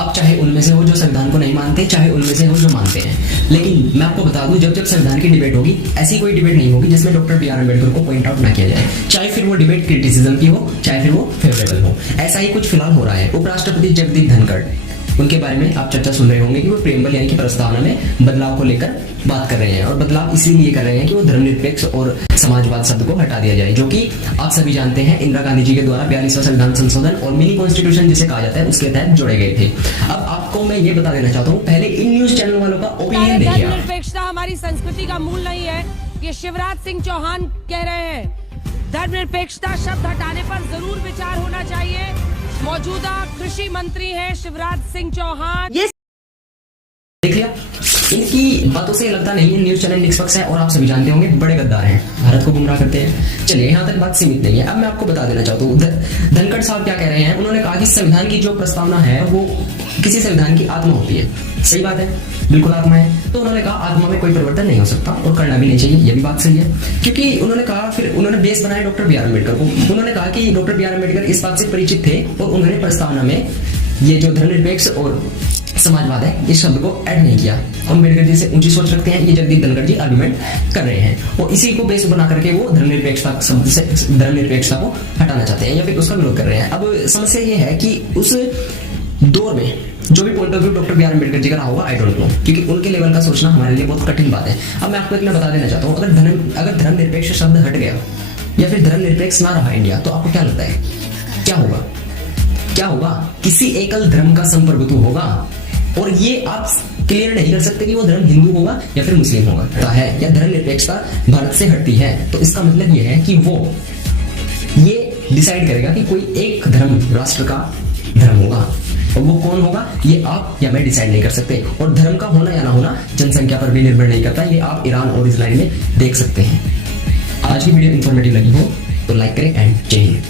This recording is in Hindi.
आप चाहे उनमें से हो जो संविधान को नहीं मानते, चाहे उनमें से हो जो मानते हैं, लेकिन मैं आपको बता दूं जब जब संविधान की डिबेट होगी, ऐसी कोई डिबेट नहीं होगी जिसमें डॉक्टर बी आर अम्बेडकर को पॉइंट आउट ना किया जाए, चाहे फिर वो डिबेट क्रिटिसिज्म की हो, चाहे फिर वो फेवरेबल हो। ऐसा ही कुछ फिलहाल हो रहा है। उपराष्ट्रपति जगदीप धनखड़, उनके बारे में आप चर्चा सुन रहे होंगे कि वो प्रेमबल यानी कि प्रस्तावना में बदलाव को लेकर बात कर रहे हैं, और बदलाव इसीलिए कर रहे हैं कि वो धर्मनिरपेक्ष और समाजवाद शब्द को हटा दिया जाए, जो कि आप सभी जानते हैं इंदिरा गांधी जी के द्वारा 42वां संविधान संशोधन और मिनी कॉन्स्टिट्यूशन जिसे कहा जाता है उसके तहत जोड़े गए थे। अब आपको मैं ये बता देना चाहता हूँ, पहले इन न्यूज चैनल वालों का ओपिनियन देखिए। धर्मनिरपेक्षता हमारी संस्कृति का मूल नहीं है, ये शिवराज सिंह चौहान कह रहे हैं। धर्मनिरपेक्षता शब्द हटाने पर जरूर विचार होना चाहिए। मौजूदा कृषि मंत्री हैं शिवराज सिंह चौहान। देख लिया, इनकी बातों से लगता नहीं है न्यूज चैनल निष्पक्ष है, और आप सभी जानते होंगे बड़े गद्दार हैं, भारत को गुमराह करते हैं। चलिए यहाँ तक बात सीमित नहीं है। अब मैं आपको बता देना चाहता हूँ धनखड़ साहब क्या कह रहे हैं। उन्होंने कहा कि संविधान की जो प्रस्तावना है वो किसी संविधान की आत्मा होती है। सही बात है, बिल्कुल आत्मा है। तो उन्होंने कहा आत्मा में कोई परिवर्तन नहीं हो सकता और करना भी नहीं चाहिए, ये भी बात सही है। क्योंकि उन्होंने कहा, फिर उन्होंने बेस बनाया डॉक्टर बी आर अम्बेडकर को। उन्होंने कहा कि डॉक्टर बी आर अम्बेडकर इस बात से परिचित थे और उन्होंने प्रस्तावना में ये जो धर्मनिरपेक्ष और समाजवाद है इस शब्द को ऐड नहीं किया। अम्बेडकर जी से ऊंची सोच रखते हैं, ये जगदीप धनखड़ जी आर्गुमेंट कर रहे हैं, और इसी को बेस बना करके वो धर्मनिरपेक्षता शब्द से धर्मनिरपेक्षता को हटाना चाहते हैं या फिर उसका विरोध कर रहे हैं। अब समस्या ये है कि उस दौर में जो भी point of view doctor B R Ambedkar ji का रहा होगा, आई डोंट नो, क्योंकि उनके लेवल का सोचना हमारे लिए बहुत कठिन बात है। अब मैं आपको इतना बता देना चाहता हूँ, अगर धर्मनिरपेक्ष शब्द हट गया या फिर धर्मनिरपेक्ष ना रहा इंडिया, तो आपको क्या लगता है क्या होगा? क्या होगा? किसी एकल धर्म का संप्रभुत्व होगा, और ये आप क्लियर नहीं कर सकते कि वो धर्म हिंदू होगा या फिर मुस्लिम होगा है, या धर्मनिरपेक्षता भारत से हटती है। तो इसका मतलब ये है कि वो ये डिसाइड करेगा कि कोई एक धर्म राष्ट्र का धर्म होगा, और वो कौन होगा ये आप या मैं डिसाइड नहीं कर सकते। और धर्म का होना या ना होना जनसंख्या पर भी निर्भर नहीं करता, ये आप ईरान और इजराइल में देख सकते हैं। आज की वीडियो इंफॉर्मेटिव लगी हो तो लाइक करें एंड जय हिंद।